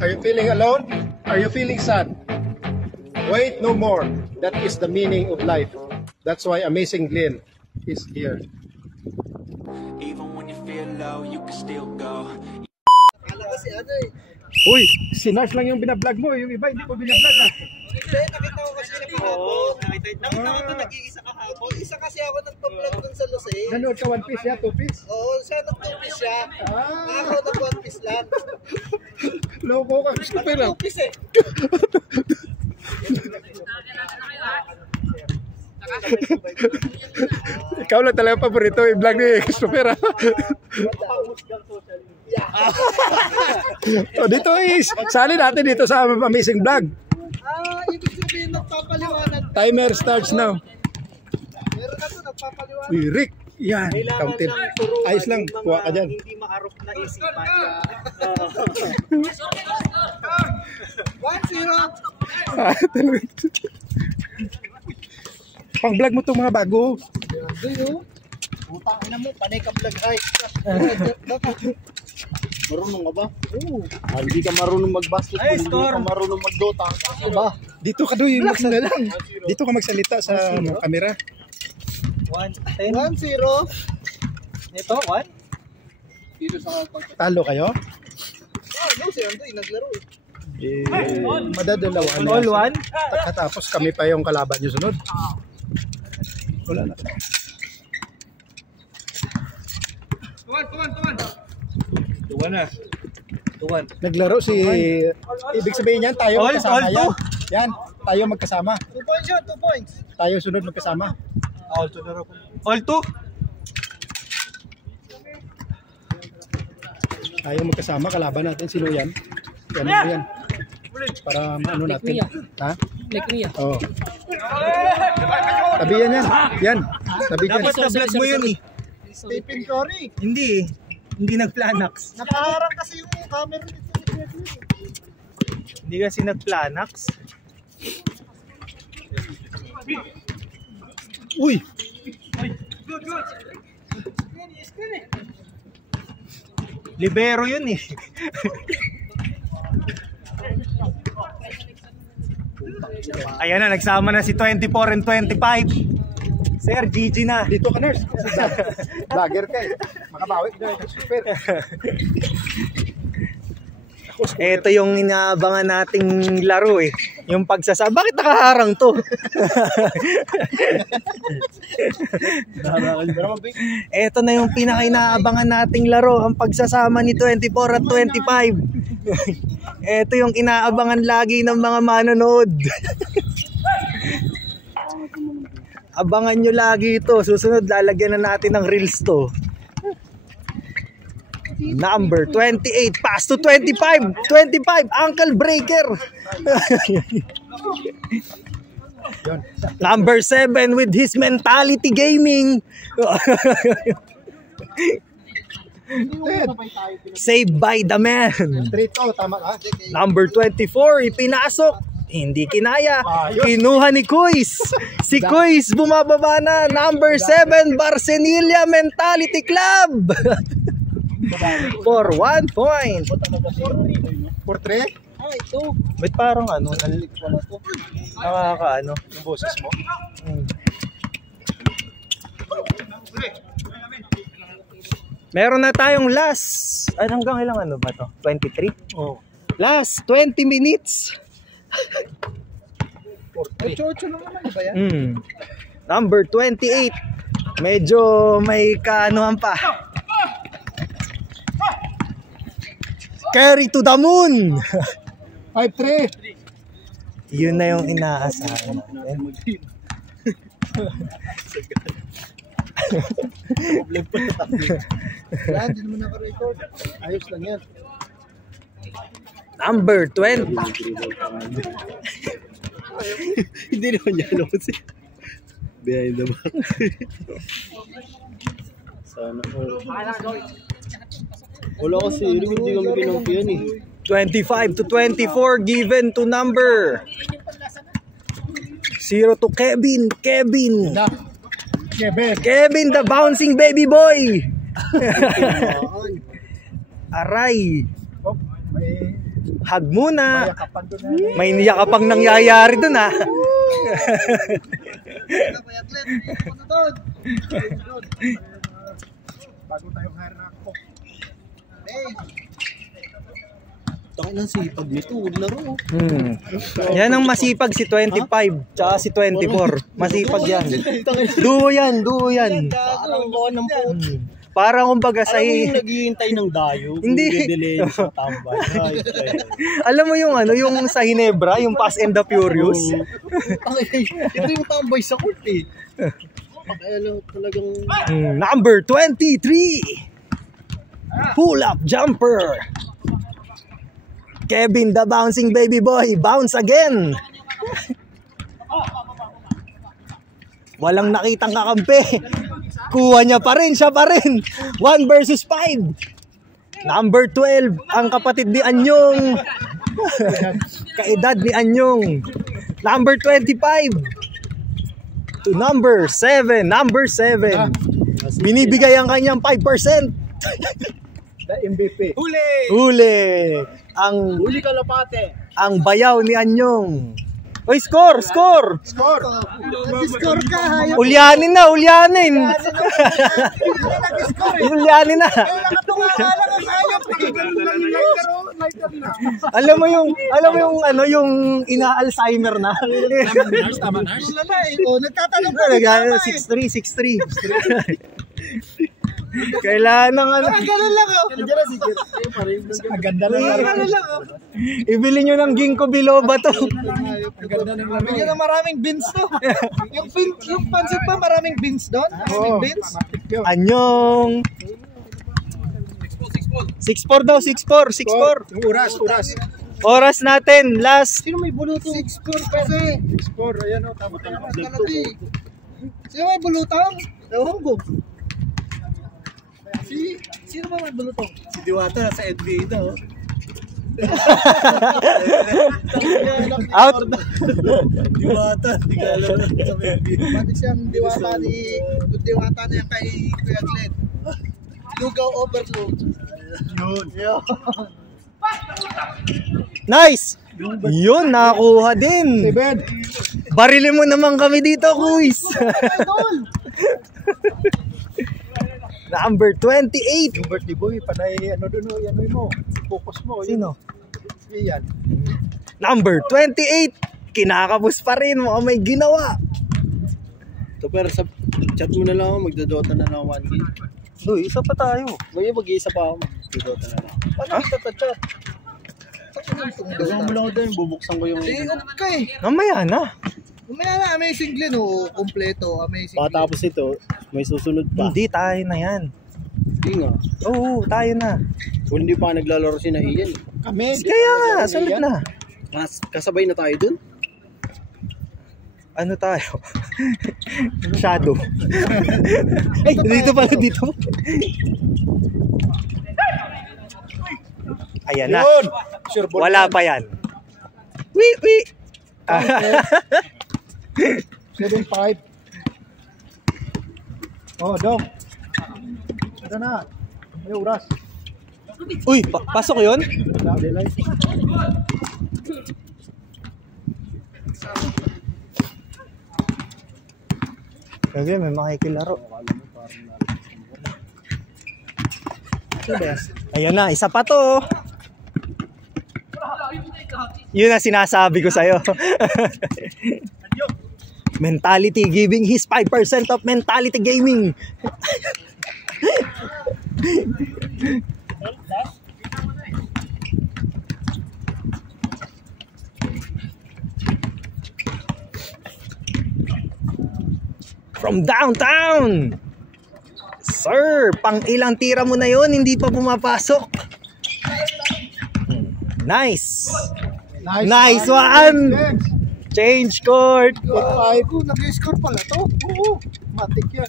Are you feeling alone? Are you feeling sad? Wait no more. That is the meaning of life. That's why Amazing Glenn is here. Even when you feel low, you can still go. Uy, si Nars lang yung binablog mo. Yung iba hindi ko binablog ah. Hindi, nakita ko kasi siya kahapon. Nakita ko ito nag-iisa kahapon. Isa kasi ako nagpa-vlog dun sa Lucay. Nanood ka 1 piece ya, 2 piece? Oo, siya nag-2 piece siya. Ako nag-1 piece lang. Loko ka, Christopher ah. 2 piece eh. Ikaw lang talaga paborito i-vlog ni Christopher ah. So dito is, sali natin dito sa Amazing Vlog. Ibig sabihin nagpapaliwanag. Timer starts now. Meron ako nagpapaliwanag. Uy, Rick, yan, counted. Ayos lang, kuha ka dyan. Hindi maarok na isipan. 1-0. Pang vlog mo itong mga bago. Putang ina mo, panay ka vlog ay. Marunong ka ba? Oo. Hindi ka marunong mag-basketball, hindi ka marunong mag-dota. Ano ba? Dito ka doy, dito ka magsalita sa camera. 1-0. Ito, 1? Dito sa Talo kayo? no, si Andoy naglaro eh. Madadalawan. All 1? Tapos kami pa yung kalaban nyo sunod. Wala na. Tuwan. Naglaro si... Ibig sabihin yan, tayo magkasama yan. Yan, tayo magkasama. 2 points yun, 2 points. Tayo sunod magkasama. All 2 na rin. All 2? Tayo magkasama, kalaban natin. Sino yan? Yan, yan. Para maano natin. Ha? Like Mia. Oo. Tabi yan yan. Yan. Tabi yan. Dapat na-vlog mo yun eh. Stephen Curry. Hindi eh. Hindi nag-planax. Nakaharang kasi yung camera nito. Hindi kasi nag-planax. Uy! Libero yun eh. Ayan na, nagsama na si 24 and 25. Sir, GG na. Dito ka, nurse. Vlogger ka eh. Makabawi ka na. Super. Ito yung inaabangan nating laro eh. Yung pagsasama. Bakit nakaharang to? Ito na yung pinaka-inaabangan nating laro. Ang pagsasama ni 24 at 25. Ito yung inaabangan lagi ng mga manonood. Abangan nyo lagi ito. Susunod, lalagyan na natin ng reels to. Number 28, pass to 25. 25, ankle breaker. Number 7 with his mentality gaming. Saved by the man. Tama ka. Number 24, ipinasok. Hindi kinaya. Kinuha ni Kuis. Si Kuis bumababa na. Number 7, Barcenilla Mentality Club. For 1 point. For 3? Ito. Ba't parang ano? Nakakaano? Yung boses mo? Meron na tayong last. Hanggang ilang ano ba to? 23? Oo. Last 20 minutes. 8 naman ba yan? Number 28. Medyo may kaanuhan pa. Carry to the moon. 5-3. Yun na yung inaasahan natin. Yan, hindi naman naka-record. Ayos lang yan. Number 20. Hindi naman niya alam kasi behind the back. Sana all. Wala kasi, hindi kami kinampiyan eh. 25 to 24 given to number 0 to Kevin. Kevin the bouncing baby boy. Aray. Oh, may Hug muna. Kapag doon May niyakapang nangyayari dun ha. bago tayong hire na ako. Takin ng sipag nito, laro. Yan ang masipag si 25 tsaka si 24. Masipag yan. Duo yan, duo yan. Parang buwan ng puto. Parang kumbaga sa Alam mo yung naghihintay ng dayo, Hindi. kung didelay sa tambay. Ay, alam mo yung ano, yung sa Hinebra, yung Fast and the Furious. Ito yung tambay sa court eh. Kaya lang talagang... Number 23. Pull up jumper. Kevin the bouncing baby boy, bounce again. Walang nakitang kakampi. Kuha niya pa rin, siya pa rin. 1 versus 5. Number 12, ang kapatid ni Anyong. Kaedad ni Anyong. Number 25. To number 7. Number 7. Binibigay ang kanyang 5%. The MVP. Huli. Ang Huli ka lapate. ang bayaw ni Anyong. Oy, score! Score! Score ka, hayop. Ulyanin na, ulyanin. Ulyanin na. Alam mo yung ano yung ina-Alzheimer na. Tama, Nars. Nagtatanong pa. 6-3. Kailangan ng ano. Ganun lang oh. Ang ganda lang. Ibili nyo ng ginkgo biloba to. Ang ganda ng laro. Bigyan ng maraming beans to. yung pansit pa maraming beans doon. Maraming beans. Anyong. 6-4 daw, 6-4. Yung oras. Oras natin, last. Sino may bulutong? 6-4 kasi. Score, ayan o, tama. Sino may bulutong? Ewan ko. Sino ba may bulutong? Si Diwata sa NBA daw. Out. Diwata, hindi ka alam sa NBA. Pati siyang Diwata na yan kay Kuya Glenn. Lugaw overload. Yun. Nice. Yun, nakuha din. Steven. Barili mo naman kami dito, Kuis. Number 28. Yung birthday boy, panay ano doon, ano mo. Focus mo. Sino? Iyan. Number 28. Kinakabos pa rin. Mukhang may ginawa. So, pero sa chat mo na lang ako, magdodota na lang 1 game. Uy, isa pa tayo. Mag-iisa pa ako, magdodota na lang. Paano kita chat? Gusto mo lang ako din, bubuksan ko yung... Okay. Mamaya na. Umaya na, Amazing Glen, kompleto, Amazing Glen. Tapos ito, may susunod pa. Hindi, tayo na yan. Hindi nga. Oo, tayo na. Kung hindi pa naglalaro si na Ian. Kami. Kaya nga, sunod na. Kasabay na tayo dun? Ano tayo? Shadow. Ay, dito pala, dito. Ayan na. Yun. Sure ball. Wala pa yan. Wee! 7-5. Oh, dong. Ito na. May oras. Uy, pasok yun? Okay, may makikilaro. Ayun na, isa pa to. Yun na sinasabi ko sa'yo. Mentality giving his 5% of mentality gaming. From downtown. Sir, pang ilang tira mo na yon, hindi pa pumapasok. Nice. Nice one. Change court. 8-5. Nag-score pala to. Oo. Matik yan.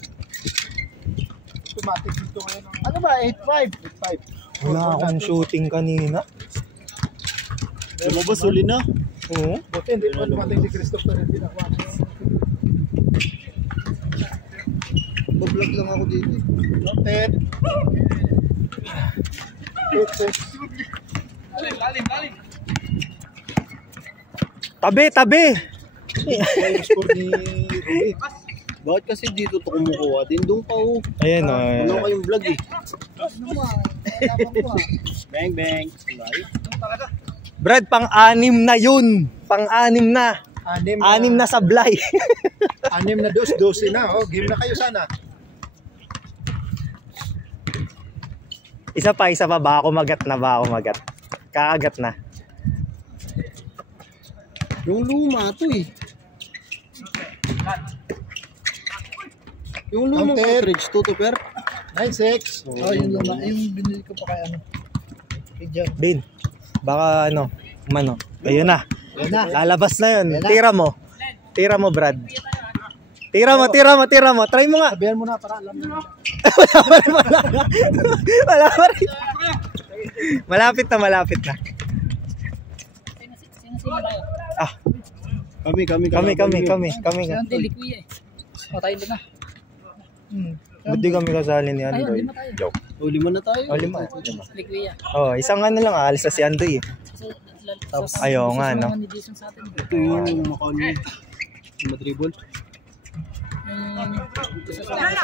Automatic dito ngayon. Ano ba, 8-5? 8-5. Wala akong shooting kanina. Lumabas uli na. Oo. Buti hindi pa dumating si Christopher. Hindi na kuha. Bablog lang ako dito. 10. 8-6. Tabi. Yung score ni Rui. Bakit kasi dito to kumukuha? Din doon pa oh. Ayan o. Ano kayong vlog eh? Bang, Bang. Brad, pang-anim na yun. Pang-anim na. Anim na sablay. 6 na 12 na. Oh, game na kayo sana. Isa pa. Baka kumagat na. Kakagat na. Yung luma to eh. Yung lumang Counted. cartridge to per. 9-6. Oh, yung luma. Yung binili ko pa kay ano. Kay John. Bin, baka umano. Ayun na. Yan na. Lalabas na yun. Yan na. Tira mo, Brad. Tira mo. Try mo nga. Sabihan mo na para alam mo. Wala pa rin. Malapit na. Ah, Kami. Hindi, kuya eh. O, tayo din na. ba't di kami kasali ni Andoy? Ayun, lima tayo. O, 5 na tayo. Oh, 5. Kuya. Oh, isang ano lang, alis na si Andoy. Tapos, ayaw nga, no? Ito yung makano. Yung madribble.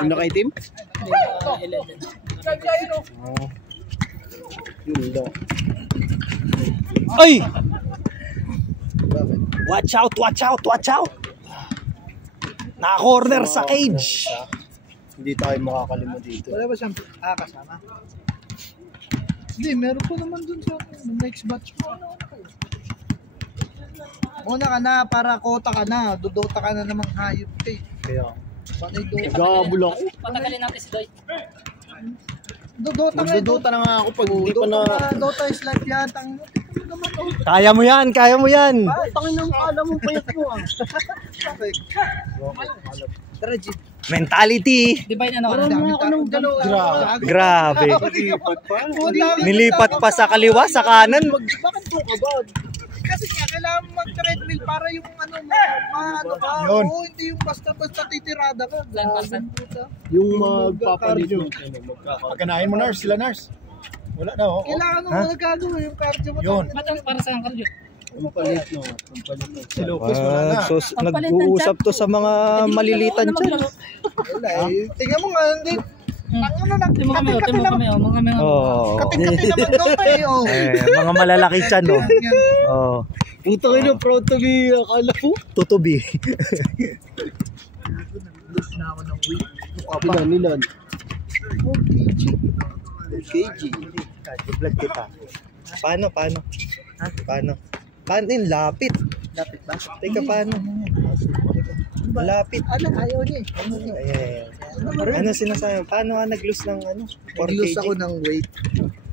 Yung naka-itim? Oh. Yun lang. Ay! Watch out! Naka-corner sa cage. Hindi tayo makakalimot dito. Wala ba siyang kasama? Hindi, meron ko naman dun sa next batch mo. Una ka na, para kota ka na. Dudota ka na namang hayop eh. Kaya, Panay dota. nag-aabol ako. Patagalin natin si Doy. Dudota ka. Magdodota na nga ako pag hindi pa na... Dota is life yan. Tangin naman. Kaya mo yan. Tangin ang alam mo payat mo ah. Tara, G. Mentality. Di ba yun ano? Dami tanong dalawa. Grabe. Lipat pa. Nilipat pa sa kaliwa, sa kanan. Bakit po ka ba? Kasi nga, kailangan mag-treadmill para yung ano mo, ano ka. Yun. Oo, hindi yung basta-basta titirada ka. Lan-pasan. Yung magpapalit ng Pagkanahin mo, nurse. Sila, nurse. Wala na, oh. Kailangan mo nagagawa yung cardio mo. Yun. Ba't ang para sa'yo ang cardio? pampalit no. Si Lopez, wala na. So, nag-uusap to sa mga malilitan dyan. Wala eh. Tingnan mo nga, hindi. Ano na, Timo kami, kape naman. mga kami. Oo. Kape naman daw tayo. Oh. Mga malalaki dyan, no? Oo. Puta kayo na proud to be, akala ko. Tutubi. Lose na ako ng weight. Nilan. 4 kg. Vlog kita. Paano? Paano din? Lapit. Lapit ba? Teka, paano? Lapit. Ano, ayaw niya eh. Ano sinasabi? Paano ka nag-lose ng ano? 4 Nag-lose kg? ako ng weight.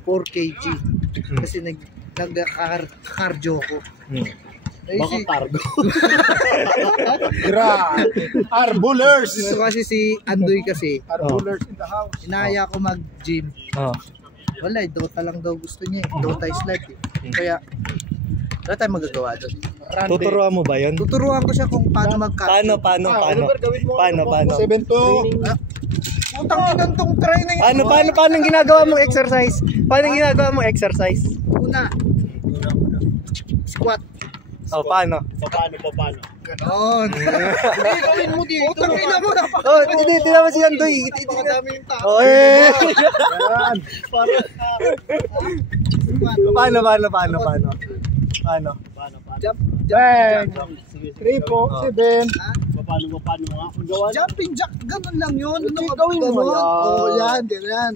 4 kg. Kasi nag-cardio ko. Baka cargo. Grabe. Arbulers. So kasi si Andoy kasi, Arbulers in the house. inaya ko mag-gym. Oh. Wala, Dota lang daw gusto niya eh. Dota is life eh. Kaya, wala tayong magagawa doon. Tuturuan mo ba yun? Tuturuan ko siya kung paano mag-cardio. Paano? 7-2. Putang inang tong training. Paano ang ginagawa mong exercise? Paano ang ginagawa mong exercise? Una. Squat. Oh, paano? Paano? Ganon. Hindi, gawin mo dito. Putang ina mo na pa. Oh, hindi naman si Andoy. Madami yung tao. Oh, eh. Yan. Paano? Jump. Bang. 3 po. 7. Paano nga? Gawa na. Jumping jack. Ganon lang yun. Hindi, Ano, gawin mo ganon. yan. Oh, yan. Ganyan.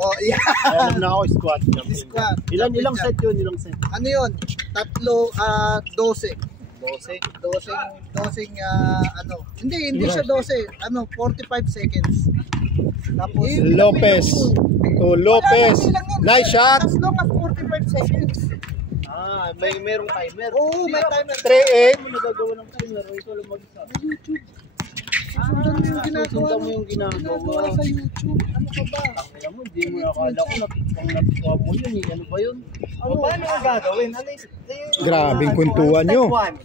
Oh, yan. Alam na ako, squat. Squat. Ilang set yun? Ilang set? Ano yun? 12. 12. Ano. Hindi siya 12. Ano, 45 seconds. Tapos, Lopez. To Lopez. Nice shot. As long as 45 seconds. Merong timer. Oo, may timer. 3-8. Ano nagagawa ng timer? Ito lang mag-isa. YouTube. Susundan mo yung ginagawa Susundan mo mo. yung ginagawa. Sa YouTube. Ano ka ba? Alam mo, hindi mo nakala ko natuwa mo yun eh. Ano ba yun? Paano ang gagawin? Grabing kwentuhan nyo.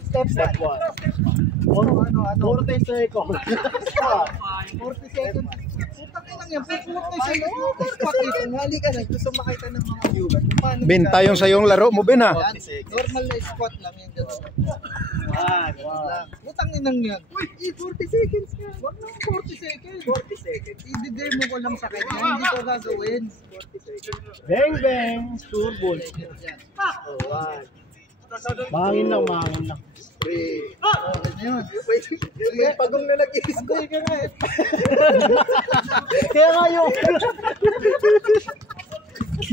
Step 1. Ano? 40 seconds. 40 seconds. Putang ina, lang yan. Pupunta siya na. Hali ka na. Gusto makita ng mga viewer. Ben, tayong sa yung laro mo, Ben, ha? Normal na squat lang yan. Utang inang yan. Uy, 40 seconds ka. Wag na 40 seconds. 40 seconds. I-demo ko lang sa kanya. Hindi ko gagawin. 40 seconds. Bang, bang. Turbo. Mahangin lang. Okay na yun. May pagong na nag-i-squat ka nga eh. Kaya nga yung...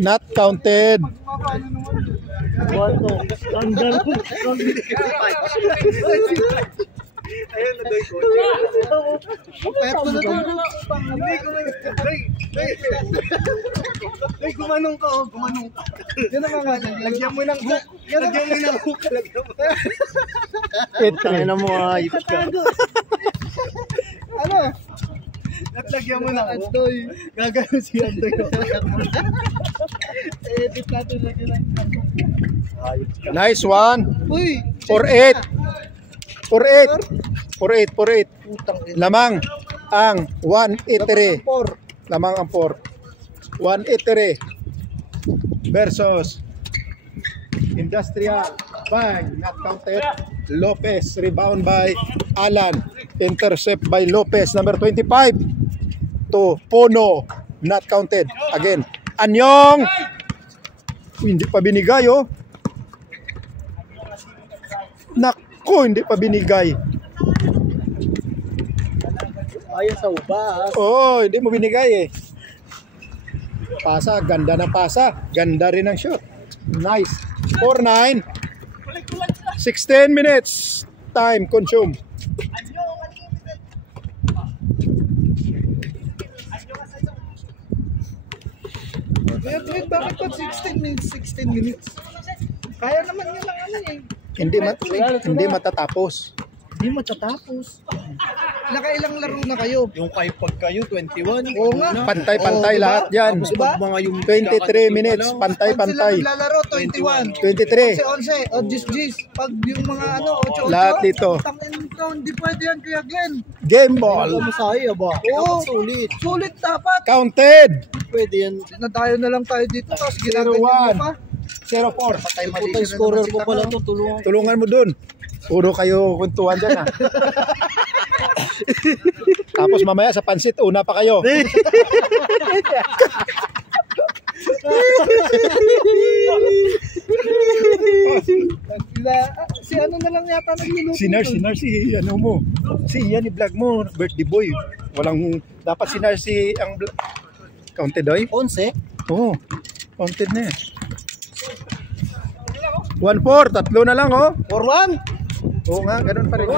Not counted. Ayun, nag-i ko. Payat ko na to. Ay, gumanong ka, oh. Gumanong ka. Yan ang mga lagyan mo ng hook. Lagyan mo ng hook. Tangin na mo, ayos ka. Ano? Natlagyan mo ng hook. Gagano si Andoy. Edit natin lagi lang. Nice one. Uy! 4-8. 4-8. Lamang ang 183. Lamang ang 4. 183 versus Industrial. Bang, not counted. Lopez, rebound by Alan. Intercept by Lopez, number 25. To Pono, not counted. Again, Anyong. Hindi pa binigay, oh. Naku, hindi pa binigay. Ayaw sa ubas. Oh, hindi mo binigay eh. Pasa, ganda ng pasa. Ganda rin ang shoot. Nice. 4-9. 16 minutes. Time consume. Wait, bakit pa 16 minutes? 16 minutes. Kaya naman yun lang ano eh. Hindi matatapos. Hindi matatapos. Nakailang laro na kayo? Yung pag kayo, 21. Oo nga. Pantay-pantay lahat yan. Diba? Mga yung 23 minutes. Pag sila Pantay-pantay. naglalaro, 21. 23. 11, o 10. Pag yung mga ano, 8. Lahat dito. Tangin to, hindi pwede yan Kuya Glenn. Game ball. masaya ba? Oo. Sulit. Sulit dapat. Counted. Pwede yan. Nadayo na lang tayo dito, tapos ginaganyan mo pa. 0-4. Puta, scorer ko pala to. Tulungan. Tulungan mo dun. Puro kayo kwentuhan dyan, ha. Tapos mamaya sa pansit, una pa kayo. Si ano na lang yata nagluluto. Si Narcy, ano mo. Si Ian, i-vlog mo. Birthday boy. Walang, dapat si Narcy ang counted, oy. 11. Oo. Counted na eh. 1-4, tatlo na lang, oh. 4-1. Oo nga, ganun pa rin.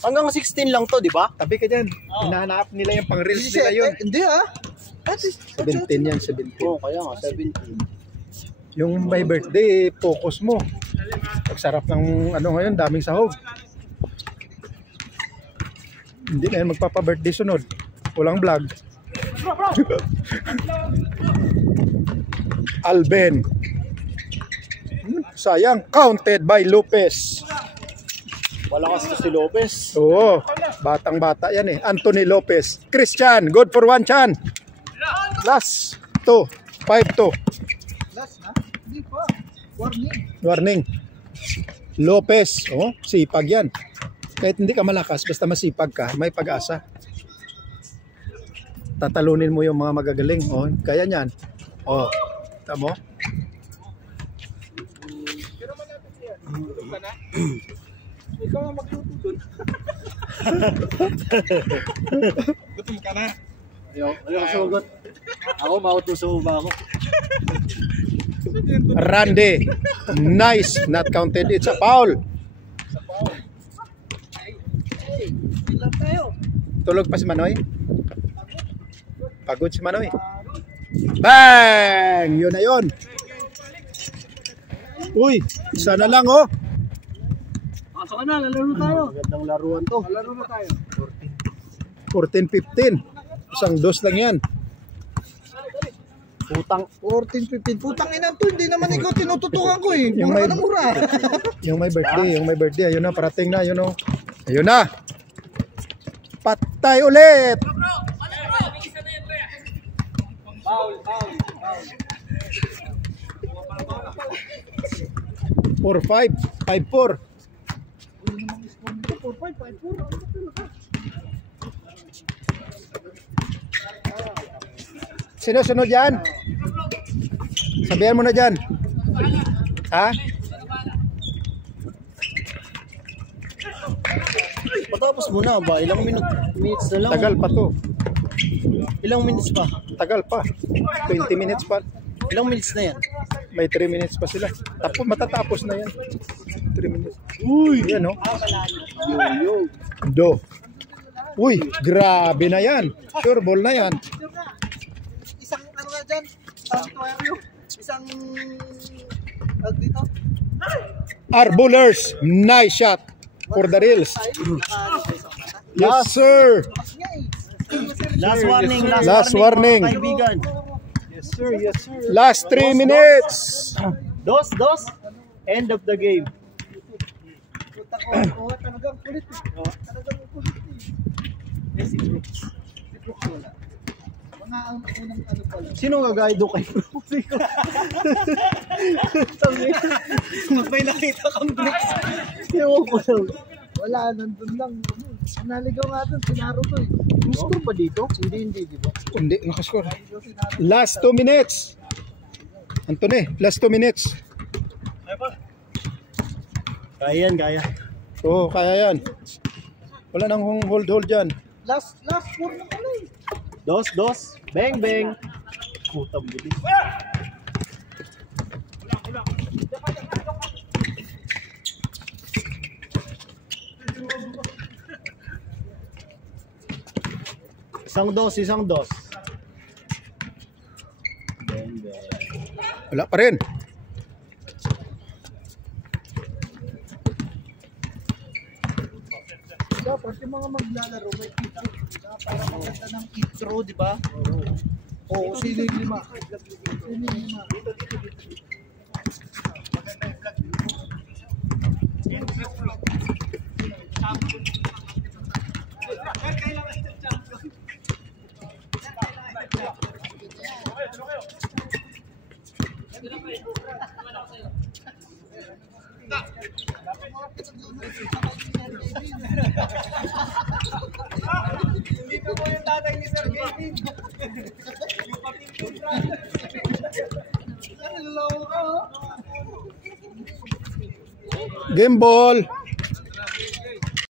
Hanggang 16 lang to, di ba? Tabi ka dyan. Hinahanap nila yung pang-reels nila yun. Hindi ah. 17 yan, 17. Oo, kaya nga, 17. Yung may birthday, focus mo. Pagsarap ng ano ngayon, daming sahog. Hindi na yan magpapa-birthday sunod. Walang vlog. Alben. Sayang, counted by Lopez. Wala kasi si Lopez. Oo, batang-bata yan eh. Anthony Lopez. Christian, good for one chan. Last 2, 5-2. Last na? Hindi pa. Warning. Warning. Lopez, oh, sipag yan. Kahit hindi ka malakas, basta masipag ka, may pag-asa. Tatalunin mo yung mga magagaling. Oh, kaya niyan. Oh, tamo? Ikaw ang magluto dun. Gutom ka na. Ayaw sugot. Ako, mautuso ba ako? Randy. Nice. Not counted. It's a foul. Tulog pa si Manoy? Pagod si Manoy. Bang! Yun na yun. Uy, isa na lang, oh. Pasok ka na, lalaro tayo. Magandang laruan to. Laro na tayo. 14-15. Isang dos lang yan. Putang. 14, 15. Putang ina to, hindi naman ikaw tinututukan ko eh. Yung Mura may- ka na mura. Yung may birthday. Ayun na, parating na. Ayun, oh. Ayun na. Patay ulit. Four, 5, 5-4. Sino sunod yan? Sabihan mo na dyan. Ha? Patapos mo na ba? Ilang minutes na lang? Tagal pa to. Ilang minutes pa? Tagal pa. 20 minutes pa. Ilang minutes na yan? May 3 minutes pa sila. Matatapos na yan. 3 minutes. Uy! Yan o. Do. Uy, grabe na yan. Sure ball na yan. Isang ano na dyan, isang dito. Arbulers, nice shot for the reels. Yes, sir. Last warning, Last warning. mga kaibigan. Yes, sir. Yes, sir. Last 3 minutes. Dos. End of the game. Talagang kulit. Talagang kulit. Si Brooks wala. Mga ang unang ano pala. Sino gagaido kay Brooks? Mas may nakita kang Brooks. Ewan ko lang. Wala, nandun lang. Naligaw nga dun, sinaro to eh. Gusto pa dito? Hindi, di ba? Hindi, nakascore. Last 2 minutes. Antone, last 2 minutes. Kaya yan, kaya. Oo, kaya yan. Wala nang hold dyan. Last four na pala eh. Dos. Bang. Putang bilis. Isang dos. Bang. Wala pa rin. Dapat yung mga maglalaro may intro, para maganda ng intro, di ba? Oo, sino yung lima? Game ball.